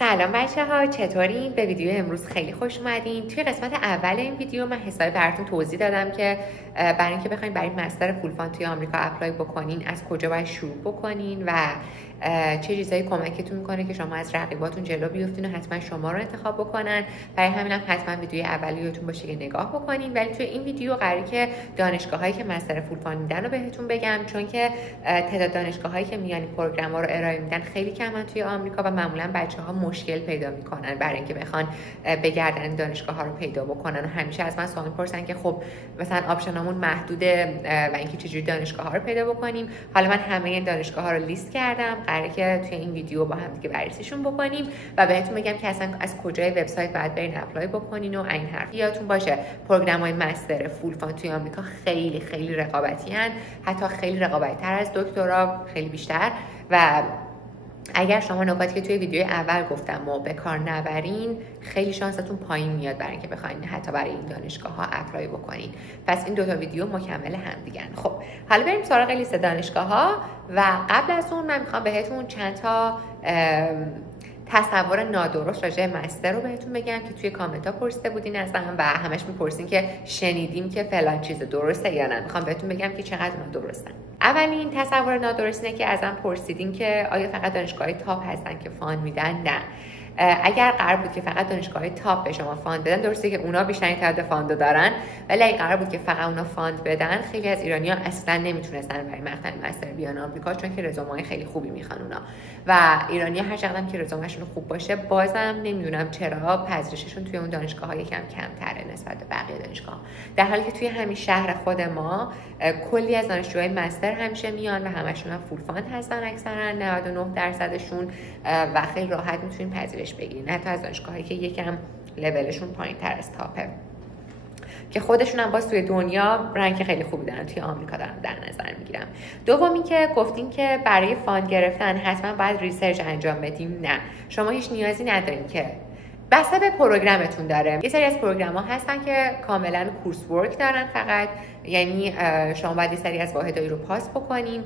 سلام بچه ها، چطورین؟ به ویدیو امروز خیلی خوش اومدین. توی قسمت اول این ویدیو من حسابی براتون توضیح دادم که برای اینکه بخواید برای مستر فول فاند توی آمریکا اپلای بکنین از کجا باید شروع بکنین و چه چیزایی کمکتون میکنه که شما از رقیباتون جلو بیفتین و حتما شما رو انتخاب بکنن. برای همینم حتما ویدیو اولیتون باشه که نگاه بکنین. ولی توی این ویدیو قراره که دانشگاهایی که مستر فول فاند میدن رو بهتون بگم، چون که تعداد دانشگاهایی که میان این پروگرام‌ها رو ارائه میدن خیلی کمن توی آمریکا و معمولا بچه‌ها مشکل پیدا میکنن برای اینکه بخوان بگردن این دانشگاه‌ها رو پیدا بکنن و همیشه از من سوال می‌پرسن که خب مثلا آپشنامون محدوده و اینکه چجوری دانشگاه‌ها رو پیدا بکنیم. حالا من همه این دانشگاه‌ها رو لیست کردم، قراره که توی این ویدیو با هم دیگه بررسیشون بکنیم و بهتون بگم که اصلا از کجای وبسایت باید برین اپلای بکنین و این حرف. یادتون باشه پروگرام‌های مستر فول فاند توی آمریکا خیلی خیلی رقابتی ان، حتی خیلی رقابتی‌تر از دکترا، خیلی بیشتر. و اگر شما نکاتی که توی ویدیو اول گفتم و به کار نبرین خیلی شانستون پایین میاد برای اینکه بخواین حتی برای این دانشگاه ها اپلای بکنین. پس این دوتا ویدیو مکمل هم دیگن. خب حالا بریم سراغ لیست دانشگاه ها و قبل از اون من میخوام بهتون چند تا تصور نادرست راجع به مستر رو بهتون بگم که توی کامنت ها پرسیده بودین ازم و همش میپرسین که شنیدیم که فلان چیز درسته یا نه. میخوام بهتون بگم که چقدر نادرستن. اولین تصور نادرست اینه که ازم پرسیدین که آیا فقط دانشگاه‌های تاپ هستن که فاند میدن. نه، اگر قرار بود که فقط دانشگاه‌های تاپ به شما فاند بدن، درسته که اونا بیشترین تعداد فاند دارن، ولی اگه قرار بود که فقط اونا فاند بدن خیلی از ایرانی‌ها اصلا نمیتونستن برای مقطع مستر بیان آمریکا، چون که رزومه‌های خیلی خوبی میخوان اونا و ایرانی‌ها هر چقدر که رزومه‌شون خوب باشه بازم نمیدونم چرا پذیرششون توی اون دانشگاه‌ها یکم کمتره نسبت به بقیه دانشگاه‌ها، در حالی که توی همین شهر خود ما کلی از دانشجوهای مستر همیشه میان و همشون هم فول فاند هستن، اکثرا 99%شون و خیلی راحت میتونین پذیرش بگیرین، حتی از دانشگاهایی که یکم لولشون پایین‌تر از تاپه که خودشون هم باز توی دنیا رنگ خیلی خوبی دارن. توی آمریکا دارم در نظر میگیرم. دومی که گفتین که برای فاند گرفتن حتما باید ریسرچ انجام بدیم. نه، شما هیچ نیازی ندارین که بسته به پروگرامتون داره. یه سری از پروگرام‌ها هستن که کاملا کورس ورک دارن فقط، یعنی شما باید یه سری از واحدایی رو پاس بکنین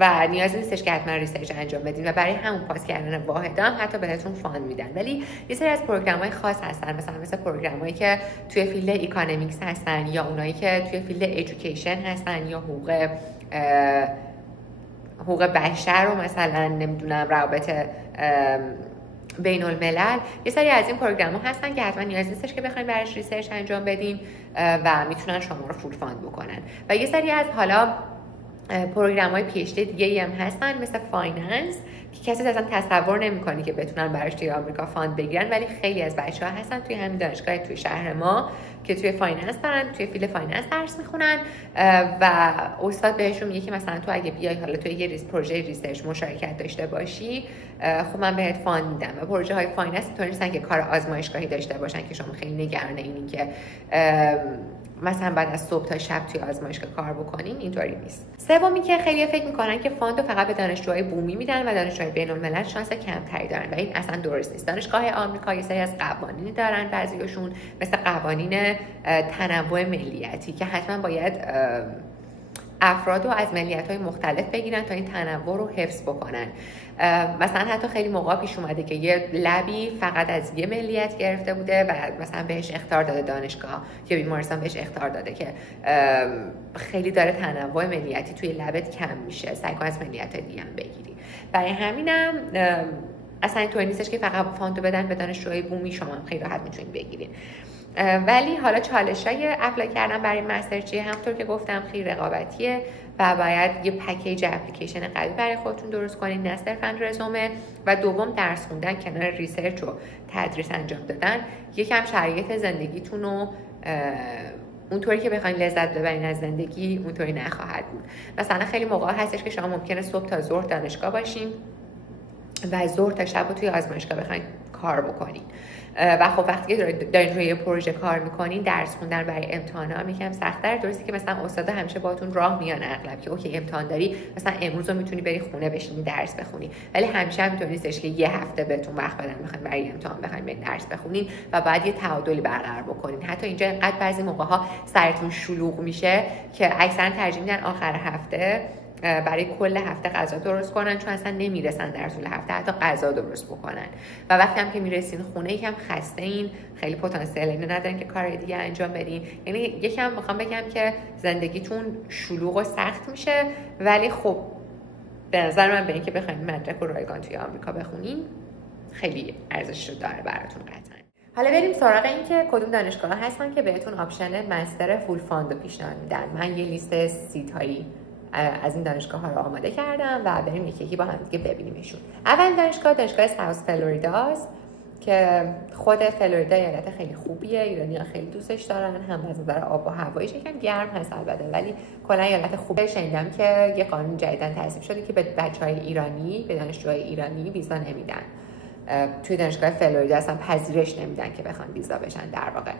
و نیازی نیستش که حتما ریسرچ انجام بدین و برای همون پاس کردن واحد هم حتی بهتون فاند میدن. ولی یه سری از پروگرام‌های خاص هستن، مثل پروگرام‌هایی که توی فیلد اکونومیکس هستن یا اونایی که توی فیلد ادویکیشن هستن یا حقوق بشر و مثلا نمیدونم روابط بین الملل. یه سری از این پروگرام‌ها هستن که حتما نیاز نیستش که بخواید براش ریسرچ انجام بدین و میتونن شما رو فول فاند بکنن. و یه سری از حالا پروگرام‌های پی اچ دی دیگه هم هستن مثل فایننس که کسی اصلا تصور نمی‌کنه که بتونن براش توی آمریکا فاند بگیرن، ولی خیلی از بچه‌ها هستن توی همین دانشگاه توی شهر ما که توی فایننس دارن، توی فیلد فایننس درس میخونن و استاد بهشون میگه که مثلا تو اگه بیای حالا توی یه پروژه ریسرچ مشارکت داشته باشی خب من بهت فاند میدم. و پروژه‌های فایننس اینطوری نیستن که کار آزمایشگاهی داشته باشن که شما خیلی نگران اینین که مثلا بعد از صبح تا شب توی آزمایشگاه کار بکنین، اینطوری نیست. سومی که خیلی فکر میکنن که فاندو فقط به دانشجوهای بومی میدن و دانشجوهای بین‌الملل شانس کمتری دارن و این اصلا درست نیست. دانشگاه آمریکا یه سری از قوانینی دارن، بعضیاشون مثل قوانین تنوع ملیتی که حتما باید افراد رو از ملیت‌های مختلف بگیرن تا این تنوع رو حفظ بکنن. مثلا حتی خیلی موقع پیش اومده که یه لبی فقط از یه ملیت گرفته بوده و مثلا بهش اخطار داده دانشگاه یا بیمارستان بهش اخطار داده که خیلی داره تنوع ملیتی توی لبت کم میشه، سعی کن از ملیت‌های دیگه هم بگیری. برای همینم اصلا اینطوری نیستش که فقط فاندو بدن به دانشجوهای بومی، شما هم خیلی راحت میتونید بگیرین. ولی حالا چالش‌های اپلای کردن برای مستر چیه؟ همونطور که گفتم خیلی رقابتیه و باید یه پکیج اپلیکیشن قوی برای خودتون درست کنین، نه صرفاً رزومه. و دوم درس خوندن کنار ریسرچ و تدریس انجام دادن یکم شرایط زندگیتون رو اونطوری که بخواین لذت ببرین از زندگی اونطوری نخواهد بود. مثلا خیلی موقع هستش که شما ممکنه صبح تا ظهر دانشگاه باشین و ظهر تا شب توی آزمایشگاه بخواین کار بکنین و خب وقتی که دارین روی پروژه کار میکنین درس خوندن برای امتحانا هم یکم سخت‌تره. درسته که مثلا استادا همیشه باهاتون راه میان اغلب که اوکی امتحان داری، مثلا امروز رو میتونی بری خونه بشینی درس بخونی، ولی همیشه هم اینطوری نیستش که یه هفته بهتون وقت بدن میخواین برای امتحان بخواین برین درس بخونین و بعد یه تعادلی برقرار بکنین. حتی اینجا اینقدر بعضی موقع‌ها سرتون شلوغ میشه که اکثرا ترجیح میدن آخر هفته برای کل هفته غذا درست کنن، چون اصلا نمیرسن در طول هفته حتی غذا درست بکنن و وقتی هم که میرسین خونه یکم خسته این، خیلی پتانسیل اینو ندارین که کار دیگه انجام بدین. یعنی یکم میخوام بگم که زندگیتون شلوغ و سخت میشه، ولی خب به نظر من به اینکه بخواید مدرک و رایگان توی آمریکا بخونین خیلی ارزش رو داره براتون قطعا. حالا بریم سراغ این که کدوم دانشگاه هستن که بهتون آپشن مستر فول فاند رو پیشنهاد میدن. من یه لیست 30 تایی از این دانشگاه ها رو آماده کردم و بریم یکی یکی با هم دیگه ببینیمشون. اول دانشگاه ساوث فلوریداست که خود فلوریدا ایالت خیلی خوبیه، ایرانی‌ها خیلی دوستش دارن، هم از نظر آب و هوایش یکم گرم هست البته، ولی کلا ایالت خوبه. شنیدم که یه قانون جدیداً تصویب شده که به بچهای ایرانی، به دانشجوهای ایرانی ویزا نمیدن. توی دانشگاه فلوریدا اصلا پذیرش نمیدن که بخوان ویزا بشن در واقع.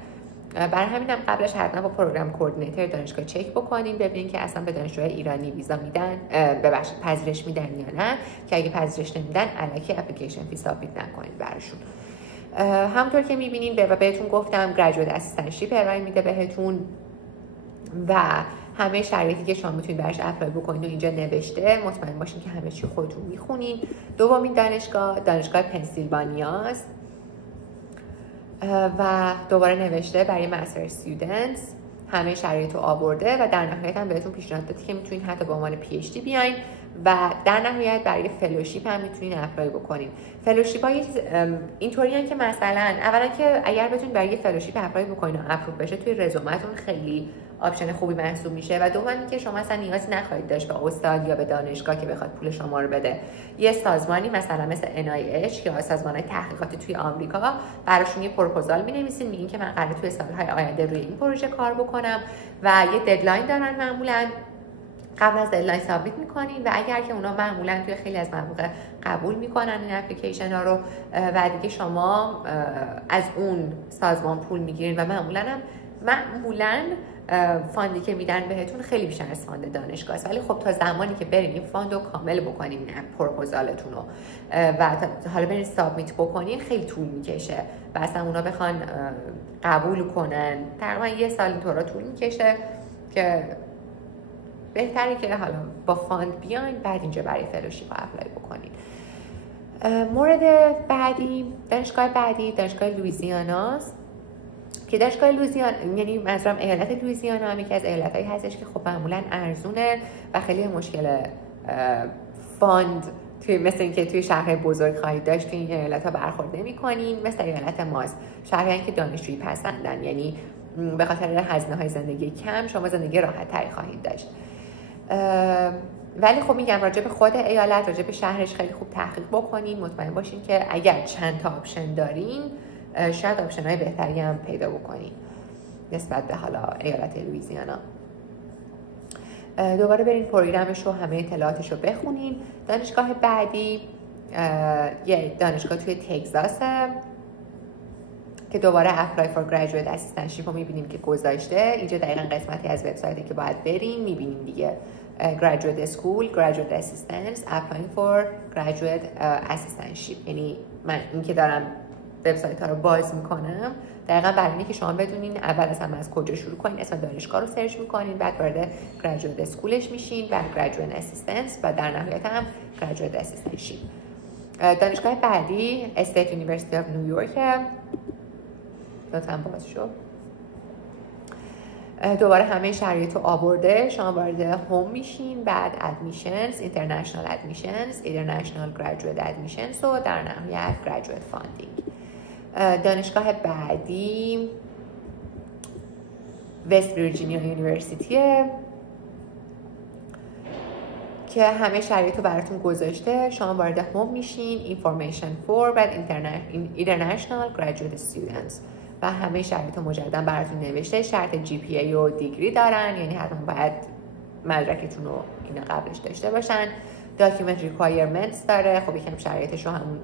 برای همینم قبلش حتما با پروگرام کوردینیتور دانشگاه چک بکنین ببینین که اصلا به دانشجوهای ایرانی ویزا میدن، ببخشید پذیرش میدن یا نه، که اگه پذیرش نمیدن الکی اپلیکیشن فی سابمیت نکنین براشون. همونطور که میبینین بهتون گفتم گریجویت اسیستنتشیپ ارائه میده بهتون و همه شرایطی که شما میتونید براش اپلای بکنید و اینجا نوشته. مطمئن باشین که همه چی خودتون میخونین. دومین دانشگاه پنسیلوانیاست و دوباره نوشته برای مستر استودنتس، همه شرایط رو آورده و در نهایت هم بهتون پیشنهاد داده که میتونین حتی به عنوان پی اچ دی بیاین و در نهایت برای فلوشیپ هم میتونین اپلای بکنین. فلوشیپ ها اینطوریه که مثلا اولا که اگر بتونین برای فلوشیپ اپلای بکنین و اپروو بشه توی رزومتون خیلی آپشن خوبی محسوب میشه و دوم اینکه شما اصلا نیاز نخواهید داشت به استاد یا به دانشگاه که بخواد پول شما رو بده. یه سازمانی مثلا مثل NIH یا سازمان‌های تحقیقاتی توی آمریکا براشون یه پروپوزال می‌نویسین، میگین که من قراره توی سال‌های آینده روی این پروژه کار بکنم و یه ددلاین دارن، معمولاً قبل از ددلاین سابمیت می‌کنین و اگر که اونا معمولاً توی خیلی از مواقع قبول می‌کنن این اپلیکیشن ها رو و دیگه شما از اون سازمان پول می‌گیرین و معمولاً فاندی که میدن بهتون خیلی بیشتر از فاند دانشگاه است، ولی خب تا زمانی که برین این فاند رو کامل بکنین پروپوزالتون رو و حالا برین سابمیت بکنین خیلی طول میکشه و اصلا اونا بخوان قبول کنن تقریبا یه سال اینطورا طول میکشه که بهتره که حالا با فاند بیاین بعد اینجا برای فلوشیپ اپلای بکنین. مورد بعدی دانشگاه لوئیزیاناست که دانشگاه لوئیزیانا، یعنی منظورم ایالت لوئیزیانا، هم یکی از ایالتایی هستش که خب معمولا ارزونه و خیلی مشکل فاند مثل اینکه توی شهرهای بزرگ خواهید داشت توی این ایالت‌ها برخورد نمی‌کنین. مثل ایالت ماست، شهرهایی که دانشجویی پسندن، یعنی به خاطر هزینه‌های زندگی کم شما زندگی راحت‌تری خواهید داشت. ولی خب میگم راجع به خود ایالت، راجع به شهرش خیلی خوب تحقیق بکنین، مطمئن باشین که اگر چند تا آپشن دارین شاید آپشن‌های بهتری هم پیدا بکنین نسبت به حالا ایالت لوئیزیانا. دوباره برین پروگرامش رو، همه اطلاعاتش رو بخونین. دانشگاه بعدی یه دانشگاه توی تگزاسه که دوباره اپلای فور گریجویت اسیستنتشیپ رو میبینیم که گذاشته اینجا. دقیقاً قسمتی از وبسایتی که باید برین میبینیم دیگه graduate school, graduate assistants, applying for graduate assistantship. یعنی من این که دارم وبسایت ها رو باز میکنم دقیقاً برای اینه که شما بدونین اول از کجا شروع کنین، اسم دانشگاه رو سرچ میکنین، بعد وارد graduate اسکولش میشین، بعد graduate assistants و در نهایت هم graduate assistantship. دانشگاه بعدی State University of New York لطفاً باز شد. دوباره همه شرایط رو آورده، شما وارد هوم میشین، بعد admissions, international admissions, international graduate admissions و در نهایت graduate funding. دانشگاه بعدی وست ویرجینیا یونیورسیتیه که همه شرایط رو براتون گذاشته. شما وارد هوم میشین، information for بعد international graduate students و همه شرایط رو مجددا براتون نوشته. شرط جی پی ای و دیگری دارن، یعنی حتما باید مدرکتون رو اینا قبلش داشته باشن. document requirements داره، خب یکم شرایطش رو همون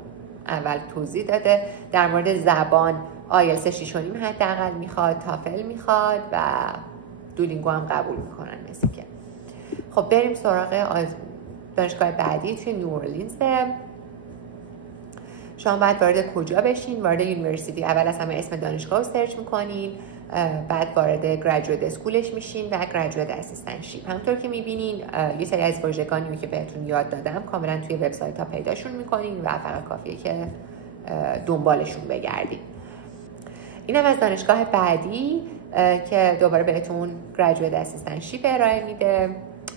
اول توضیح داده. در مورد زبان آیلتس 6.5 حداقل میخواد، تافل میخواد و دولینگو هم قبول میکنن مثل که. خب بریم سراغ دانشگاه بعدی توی نیو اورلینزه. شما باید وارد کجا بشین؟ وارد یونیورسیتی. اول از همه اسم دانشگاه رو سرچ میکنین، بعد وارد گریجویت اسکولش میشین و گریجویت اسیستنتشیپ. همونطور که میبینین یه سری از واژگانی رو که بهتون یاد دادم کاملا توی وبسایت ها پیداشون میکنین و فقط کافیه که دنبالشون بگردین. اینم از دانشگاه بعدی که دوباره بهتون گریجویت اسیستنتشیپ ارائه میده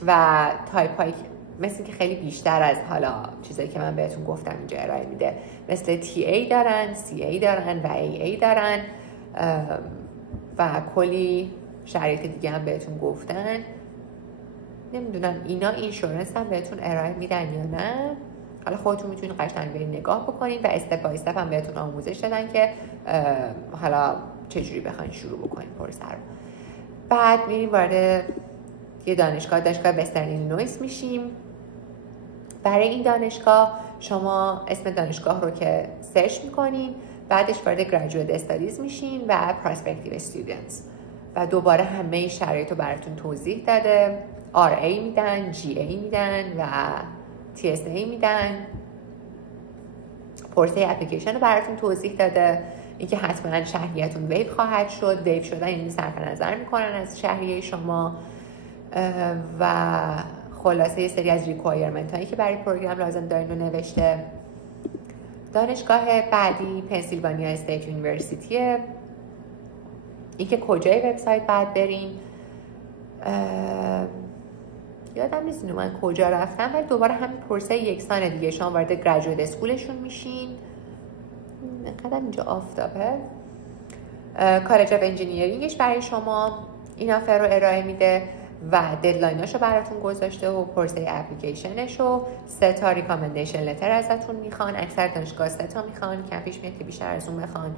و تایپ هایی مثل که خیلی بیشتر از حالا چیزایی که من بهتون گفتم اینجا ارائه میده، مثل TA دارن، CA دارن و AA دارن و کلی شرایط دیگه هم بهتون گفتن. نمیدونم اینا اینشورنس هم بهتون ارائه میدن یا نه، حالا خودتون میتونید قشنگ برید نگاه بکنید و استپ بای استپ هم بهتون آموزش دادن که حالا چجوری بخواید شروع بکنید پروسه رو. بعد میریم وارد یه دانشگاه وسترن ایلینویس میشیم. برای این دانشگاه شما اسم دانشگاه رو که سرچ میکنین، بعدش وارد گریجویت استادیز میشین و پراسپکتیو استودنتس و دوباره همه شرایط رو براتون توضیح داده. RA میدن، GA میدن و TSA میدن. پروسه اپلیکیشن رو براتون توضیح داده، اینکه حتما شهریتون ویو خواهد شد. ویو شدن یعنی صرف نظر میکنن از شهریه شما و خلاصه یه سری از ریکوایرمنت هایی که برای پروگرام لازم دارین رو نوشته. دانشگاه بعدی پنسیلوانیا استیت یونیورسیتیه. این که کجای وبسایت بعد برین یادم نیست من کجا رفتم، ولی دوباره همین پروسه یکسان دیگه. شما وارد گریجویت اسکولشون میشین. قدم اینجا آفتابه. کالج اف انجینیرینگش برای شما این آفر رو ارائه میده و ددلایناشو براتون گذاشته و پروسه اپلیکیشنش رو 3 تا ریکامندیشن لتر ازتون میخوان. اکثر دانشگاه 3 تا میخوان، کم پیش میاد که بیشتر از اون بخوان.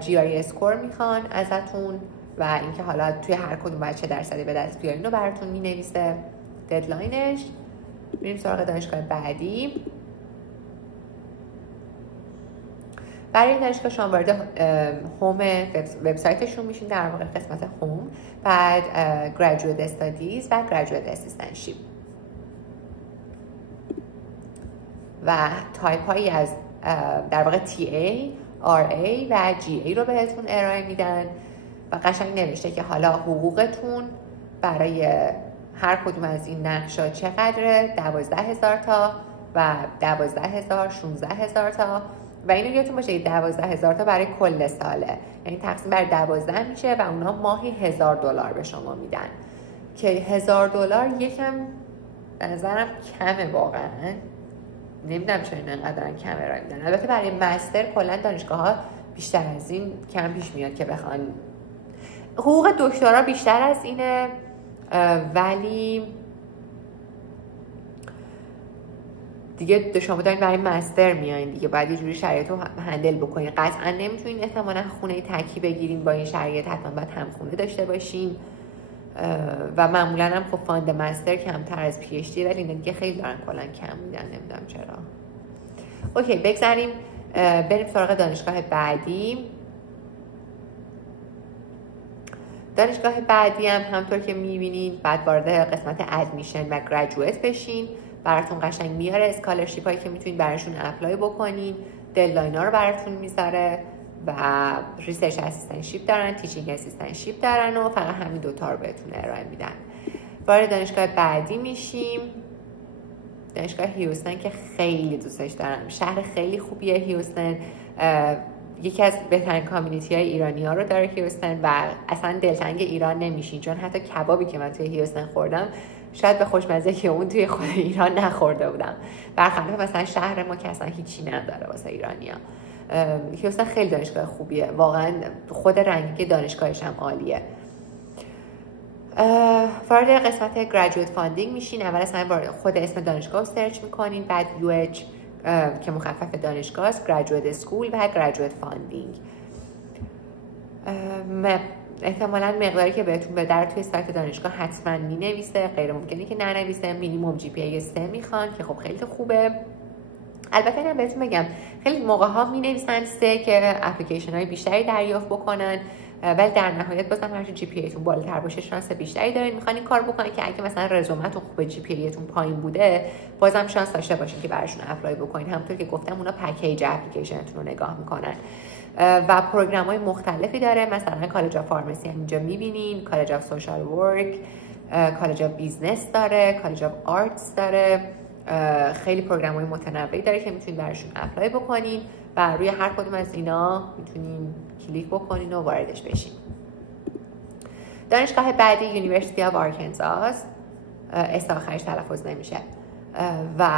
GRE اسکور میخوان ازتون و اینکه حالا توی هر کدوم باید چه درصدی به دست بیارین رو براتون مینویسه ددلاینش. میریم سراغ دانشگاه بعدی. برای این دانشگاه شما وارد هوم وبسایتشون میشین، در واقع قسمت هوم، بعد گریجویت استادیز و گریجویت اسیستنتشیپ و تایپ هایی از در واقع TA، RA و GA رو بهتون ارائه میدن و قشنگ نوشته که حالا حقوقتون برای هر کدوم از این نقشا چقدره. 12,000 تا و 12,000، 16,000 تا و اینو یادتون باشه 12,000 تا برای کل ساله، یعنی تقسیم بر 12 میشه و اونا ماهی $1,000 به شما میدن که $1,000 یکم به نظرم کمه واقعا. نمیدونم چرا اینقدر کمه راه میدن. البته برای مستر کلا دانشگاه ها بیشتر از این کم پیش میاد که بخوان. حقوق دکترا بیشتر از اینه ولی دیگه شما دارین برای مستر میایین دیگه، باید یه جوری شرایط رو هندل بکنین. قطعا نمیتونین احتمالاً خونه تکی بگیرین با این شرایط، حتما باید هم خونه داشته باشین و معمولا هم خب فاند مستر کمتر از پی اچ دی، ولی اینا دیگه خیلی دارن کلا کم میدن، نمیدونم چرا. اوکی بگذاریم بریم سراغ دانشگاه بعدی. دانشگاه بعدی هم همطور که میبینین بعد وارد قسمت ادمیشن و گریجویت بشین. براتون قشنگ میاره اسکالرشیپ هایی که میتونید براشون اپلای بکنین، ددلاین ها رو براتون میذاره و ریسرچ اسیستنتشیپ دارن، تیچینگ اسیستنتشیپ دارن و فقط همین دوتا رو بهتون ارائه میدن. وارد دانشگاه بعدی میشیم. دانشگاه هیوستن که خیلی دوستش دارم، شهر خیلی خوبیه هیوستن. یکی از بهترین کامیونیتی های ایرانی ها رو داره هیوستن و اصلا دلتنگ ایران نمیشین، چون حتی کبابی که من توی هیوستن خوردم شاید به خوشمزه که اون توی خود ایران نخورده بودم، برخلاف مثلا شهر ما که اصلا هیچی نداره واسه ایرانیا. هیوستن خیلی دانشگاه خوبیه واقعا، خود رنگی دانشگاهش هم عالیه. وارد قسمت گریجویت فاندینگ میشین. اول اصلا خود اسم دانشگاه رو سرچ میکنین، بعد UH که مخفف دانشگاه است، گریجویت اسکول و گریجویت فاندینگ. احتمالاً مقداری که بهتون بده توی سایت دانشگاه حتما مینویسه، غیر ممکنه که ننویسه. مینیمم GPA 3 میخوان که خب خیلی خوبه. البته اینم بهتون بگم خیلی موقع ها مینویسن 3 که اپلیکیشن های بیشتری دریافت بکنن ولی در نهایت بازم هرچی جی پی ایتون بالاتر باشه شانس بیشتری دارین. میخواین این کار بکنین که اگه مثلا رزومتون خوبه جی پی ایتون پایین بوده بازم شانس داشته باشین که براشون اپلای بکنین. همونطور که گفتم اونا پکیج اپلیکیشنتون رو نگاه میکنن و پروگرام‌های مختلفی داره. مثلا کالج آف فارمسی هم اینجا می‌بینین، کالج آف سوشال ورک، کالج آف بیزنس داره، کالج آف آرتس داره. خیلی پروگرام‌های متنوعی داره که میتونید براشون اپلای بکنین و روی هر کدوم از اینا میتونین کلیک بکنین و واردش بشین. دانشگاه بعدی یونیورسیتی آف آرکنزاس، اس آخرش تلفظ نمیشه، و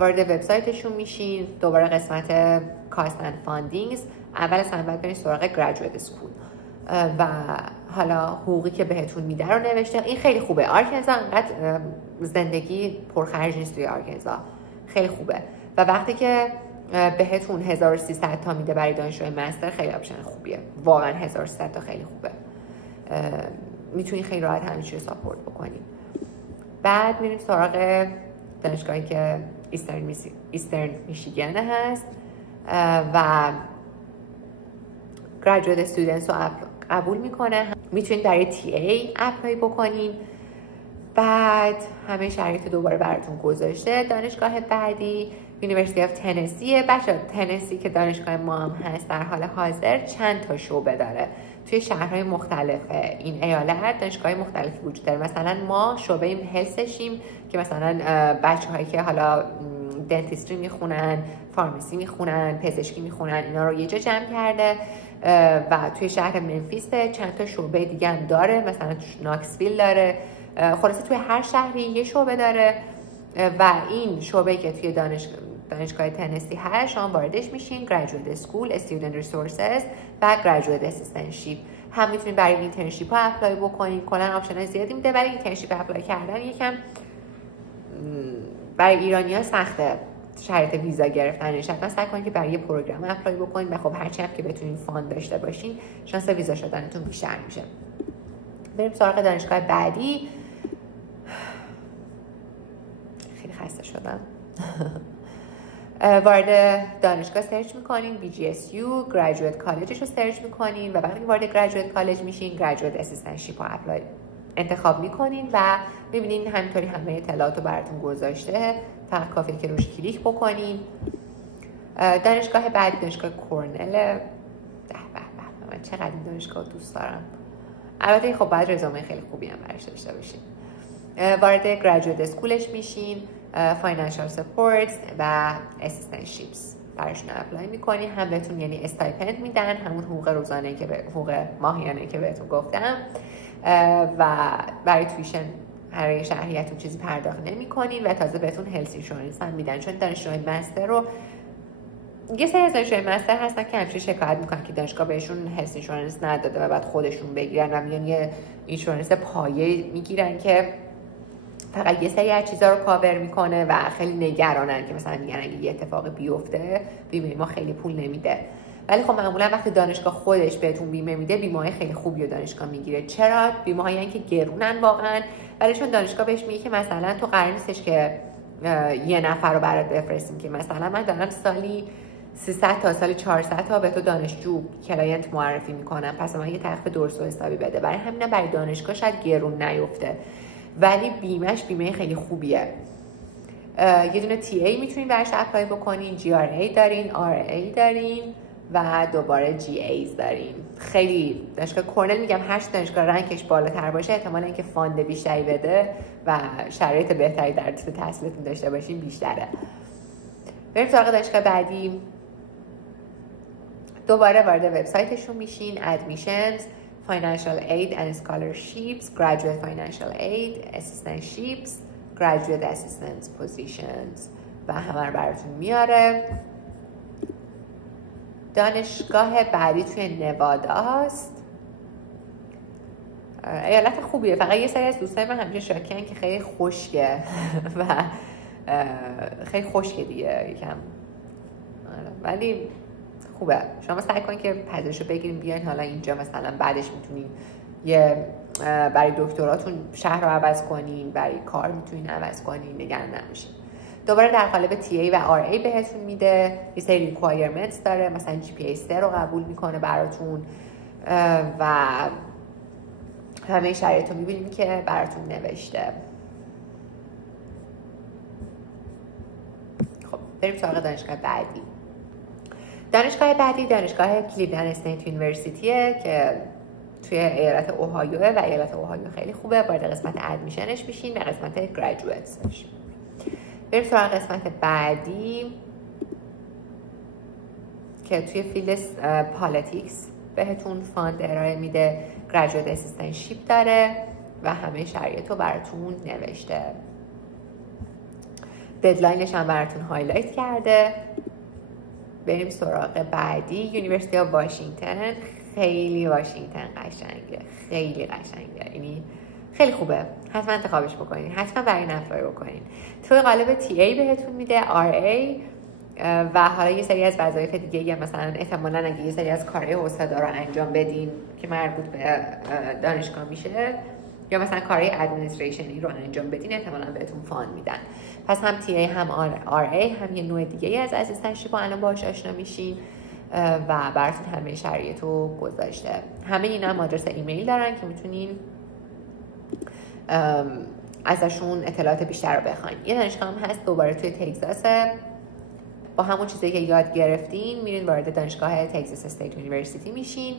وارد وبسایتشون میشین. دوباره قسمت کاست اند فاندینگز، اول اصلا باید برین سراغ گریجویت اسکول و حالا حقوقی که بهتون میده رو نوشته. این خیلی خوبه. آرکنزا انقدر زندگی پرخرج نیست توی آرکنزا، خیلی خوبه و وقتی که بهتون 1300 تا میده برای دانشجوی مستر خیلی آپشن خوبیه. واقعا 1300 تا خیلی خوبه، میتونی خیلی راحت همه چی رو ساپورت بکنی. بعد میریم سراغ دانشگاهی که ایسترن میشیگن هست و graduate students رو قبول میکنه. میتونید برای TA اپلای بکنین. بعد همه شرایط دوباره براتون گذاشته. دانشگاه بعدی یونیورسیتی آف تنسیه. بچه تنسی که دانشگاه ما هم هست در حال حاضر چند تا شعبه داره توی شهرهای مختلف این ایالت. دانشگاه مختلفی وجود داره. مثلا ما شعبه هلسشیم که مثلا بچه هایی که حالا دنتیستری میخونن، فارمسی میخونن، پزشکی میخونن، اینا رو یه جا جمع کرده و توی شهر منفیس چند تا شعبه دیگه هم داره. مثلا ناکسویل داره. خلاصه توی هر شهری یه شعبه داره و این شعبه که توی دانشگاه تنسی هست شما واردش میشین. graduate school، student resources و graduate assistantship. هم میتونید برای اینترنشیپ ها اپلای بکنین. کلا آپشن‌های زیادی میده. برای اینترنشیپ اپلای کردن یکم برای ایرانی‌ها سخته شرایط ویزا گرفتنش. حتما سعی کنید که برای یه پروگرام اپلای بکنید و خب هرچی هم که بتونین فاند داشته باشین شانس ویزا شدنتون بیشتر میشه. بریم سراغ دانشگاه بعدی. خیلی خسته شدم. وارد دانشگاه سرچ میکنین، BGSU گریجویت کالجش رو سرچ میکنین و وقتی وارد گریجویت کالج میشین گریجویت اسیستنتشیپ رو اپلای انتخاب میکنین و میبینین همینطوری همه اطلاعات رو براتون گذاشته. فقط کافیه که روش کلیک بکنین. دانشگاه بعد دانشگاه کورنل. من چقدر این دانشگاه دوست دارم. البته خب باید رزومه خیلی خوبی هم براش داشته باشین. وارد گریجویت اسکولش میشین. فاینانشال سپورت و اسیستنتشیپس براشون اپلای میکنین. هم بهتون یعنی استایپند میدن، همون حقوق روزانه که حقوق ماهیانه که بهتون گفتم، و برای تویشن هر شهریتون چیزی پرداخت نمی‌کنین و تازه بهتون هلث اینشورنس هم میدن. چون دانشجوی مستر رو یه سری از دانشجوی مستر هستن که همیشه شکایت میکنن که دانشگاه بهشون هلث اینشورنس نداده و بعد خودشون بگیرن و میگن یه اینشورنس پایه میگیرن که فقط یه سری از چیزا رو کاور میکنه و خیلی نگرانن که مثلا میگن اگه یه اتفاقی بیفته بیمه ما خیلی پول نمیده. ولی خب معمولا وقتی دانشگاه خودش بهتون بیمه میده بیمه‌های خیلی خوبی رو دانشگاه میگیره. چرا؟ بیمه‌هایی که گرونن واقعا، ولی چون دانشگاه بهش میگه که مثلا تو قرار نیستش که یه نفر رو برات بفرستیم، که مثلا من دارم سالی 300 تا سالی 400 تا به تو دانشجو کلاینت معرفی میکنم، پس من یه تخفیف درست و حسابی بده. برای همین برای دانشگاه شاید گرون نیفته، ولی بیمهش بیمه خیلی خوبیه. یه دونه TA میتونین برش اپلای بکنین، GRA دارین، RA دارین و دوباره GAs دارین. خیلی دانشگاه کورنل میگم هر دانشگاه رنکش بالاتر باشه احتمال اینکه فاند بیشتری بده و شرایط بهتری در طول تحصیلتون داشته باشین بیشتره. بریم سراغ دانشگاه بعدی. دوباره وارد وبسایتشون میشین. Admissions، Financial Aid and Scholarships، Graduate Financial Aid، Assistantships، Graduate Assistance Positions و همه رو براتون میاره. دانشگاه بعدی توی نواداست. ایالت خوبیه، فقط یه سری از دوستای من همیشه شاکیان که خیلی خشکه و خیلی خشکه دیگه یکم، ولی خوبه. شما سعی کنید که پذیرشو بگیرین بیاین حالا اینجا، مثلا بعدش میتونین یه برای دکتراتون شهر رو عوض کنین، برای کار میتونین عوض کنین، نگران نباشین. دوباره در قالب TA و RA بهتون میده. یه سری requirements داره، مثلا GPA 3 رو قبول میکنه براتون و همه شرایط رو میبینیم که براتون نوشته. خب بریم سراغ دانشگاه بعدی. دانشگاه بعدی دانشگاه کلیولند استیت یونیورسیتیه که توی ایالت اوهایو و ایالت اوهایو خیلی خوبه. وارد قسمت ادمیشنش میشین و قسمت گریجویتش. بریم سراغ قسمت بعدی که توی فیلد پالیتیکس بهتون فاند ارائه میده. گریجویت اسیستنتشیپ داره و همه شرایط رو براتون نوشته. ددلاینش هم براتون هایلایت کرده. بریم سراغ بعدی. یونیورسیتی آف واشنگتن. خیلی واشنگتن قشنگه، خیلی قشنگه، یعنی خیلی خوبه. حتما انتخابش بکنین، حتما برای این اپلای بکنین. توی قالب TA بهتون میده، RA و حالا یه سری از وظایف دیگه، مثلا احتمالاً اگه یه سری از کارهای استادا رو انجام بدین که مربوط به دانشگاه میشه یا مثلا کارهای ادمنستریشنی رو انجام بدین، احتمالاً بهتون فاند میدن. پس هم TA هم RA هم یه نوع دیگه از اسیستنتشیپ الان باهاش آشنا میشین و براتون همه شرایط رو گذاشته. همه اینا هم آدرس ایمیل دارن که میتونین ازشون اطلاعات بیشتر رو بخواین. یه دانشگاه هم هست دوباره توی تگزاسه. با همون چیزایی که یاد گرفتین میرین وارد دانشگاه تگزاس استیت یونیورسیتی میشین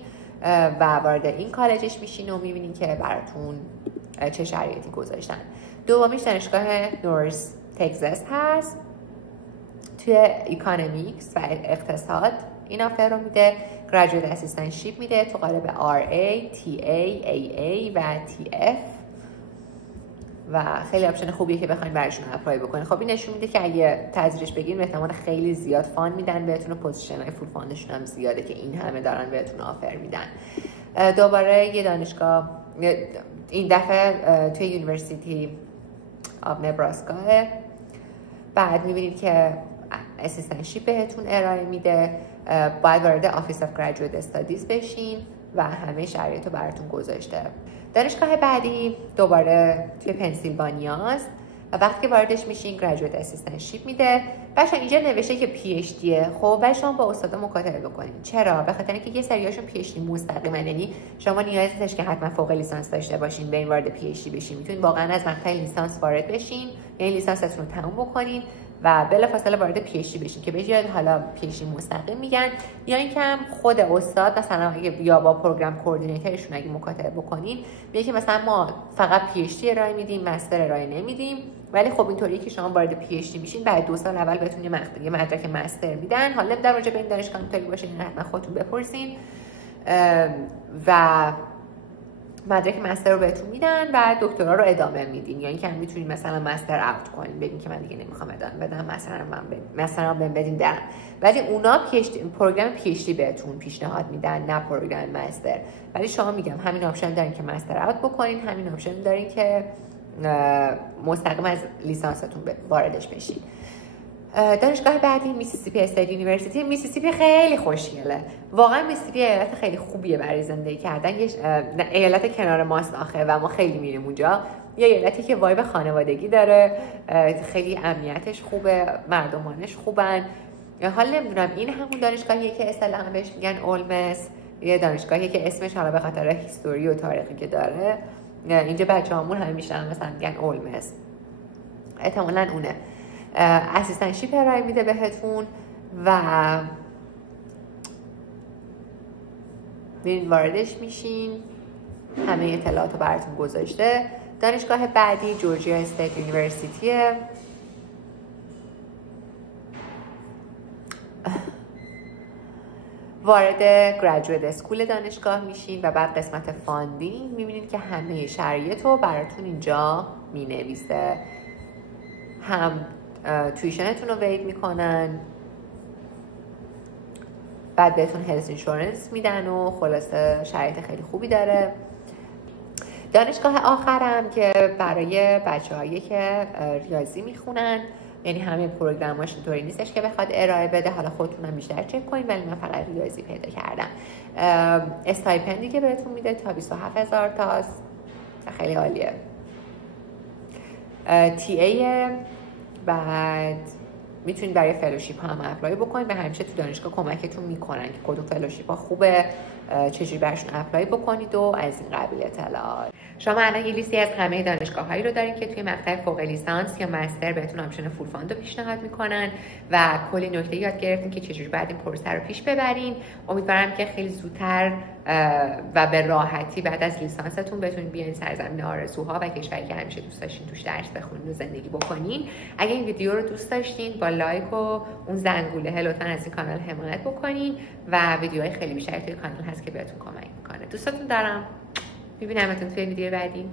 و وارد این کالجش میشین و میبینین که براتون چه شرایطی گذاشتن. دومیش دانشگاه نورث تگزاس هست. توی اکونومیکس و اقتصاد این آفر رو میده. گریجویت اسیستنتشیپ میده تو قالب RA، TA، AA و TF و خیلی آپشن خوبیه که بخواید براشون اپلای بکنید. خب این نشون میده که اگه تزریش بگیرین احتمال خیلی زیاد فاند میدن بهتون و پوزیشن‌های فول فاندشون هم زیاده که این همه دارن بهتون آفر میدن. دوباره یه دانشگاه، این دفعه توی یونیورسیتی آف نبراسکا. بعد میبینید که اسیستنتشیپ بهتون ارائه میده. باید وارد آفیس آف گریجویت استادیز بشین و همه شرایط رو براتون گذاشته. دانشگاه بعدی دوباره توی پنسیلوانیاست و وقتی واردش میشین گریجویت اسیستنتشیپ میده. بچه‌ها اینجا نوشته که PhDه. خب ولی شما با استادا مکاتبه بکنین. چرا؟ به خاطر اینکه یه سریاشون PhD مستقیما، یعنی شما نیاز نیست که حتما فوق لیسانس داشته باشین برین وارد PhD بشین. میتونین واقعا از مقطع لیسانس وارد بشین، یعنی لیسانستون رو تموم بکنین و بلافاصله وارد PhD بشین که بجای حالا PhD مستقیم میگن یا اینکه هم خود استاد مثلا اگه یا با پروگرام کوردینیتورشون اگه مکاتبه بکنین میگه که مثلا ما فقط PhD ارائه میدیم، مستر ارائه نمیدیم. ولی خب اینطوریه که شما وارد PhD میشین بعد 2 سال اول بهتون یه مدرک مستر میدن. حالا در راجع به این دانشگاه اینطوری باشه حتما خودتون بپرسین و مدرک مستر رو بهتون میدن و دکترا رو ادامه میدین یا اینکه میتونین مثلا مستر اوت کنین بگین که من دیگه نمیخوام ادامه بدم، مثلا من بدین درم. ولی اونا پروگرام PhD بهتون پیشنهاد میدن نه پروگرام مستر. ولی شما میگم همین آپشن دارین که مستر اوت بکنین، همین آپشن دارین که مستقیم از لیسانستون واردش بشین. دانشگاه بعدی میسیسیپی استیت یونیورسیتی. میسیسیپی خیلی خوشگله، واقعا میسیسیپی ایالت خیلی خوبیه برای زندگی کردن. یه ایالت کنار ماست آخه و ما خیلی میریم اونجا. یه ایالتی که وایب خانوادگی داره، خیلی امنیتش خوبه، مردمانش خوبن. حالا نمیدونم این همون دانشگاهیه که اصطلاحاً بهش میگن اولمس، یه دانشگاهی که اسمش حالا به خاطر هیستوری و تاریخی که داره اینجا بچه‌هامون همه میشن مثلا میگن اولمس، احتمالاً اونه. اسیستنتشیپ ارائه میده بهتون و میرین واردش میشین، همه اطلاعات رو براتون گذاشته. دانشگاه بعدی جورجیا استیت یونیورسیتیه. وارد گریجویت اسکول دانشگاه میشین و بعد قسمت فاندینگ میبینید که همه شرایط رو براتون اینجا مینویسه. هم تویشنتون رو وید میکنن، بعد بهتون هلث اینشورنس میدن و خلاصه شرایط خیلی خوبی داره. دانشگاه آخرم که برای بچه‌هایی که ریاضی میخونن، یعنی همه پروگراماش اینطوری نیستش که بخواد ارائه بده، حالا خودتون هم بیشتر چک کنید، ولی من فقط ریاضی پیدا کردم. استایپندی که بهتون میده تا 27,000 تاست، خیلی عالیه. TA بعد میتونید برای فلوشیپ ها هم اپلای بکنید و همیشه تو دانشگاه کمکتون میکنن که کدوم فلوشیپ ها خوبه، چجوری براشون اپلای بکنید و از این قبیل اطلاعات. شما الان یه لیستی از همه دانشگاه‌هایی رو دارین که توی مقطع فوق لیسانس یا مستر بهتون آپشن فول فاند رو پیشنهاد میکنن و کلی نکته یاد گرفتین که چجوری بعد این پروسه رو پیش ببرین. امیدوارم که خیلی زودتر و به راحتی بعد از لیسانستون بتونید بیاین سرزمین آرزوها و کشوری که همیشه دوست داشتین توش درس بخونین و زندگی بکنین. اگه این ویدیو رو دوست داشتین با لایک و اون زنگوله لطفا از این کانال حمایت بکنین و ویدیوهای خیلی بیشتری توی کانال هست که بهتون کمک میکنه. دوستتون دارم. میبینمتون توی ویدیو بعدی.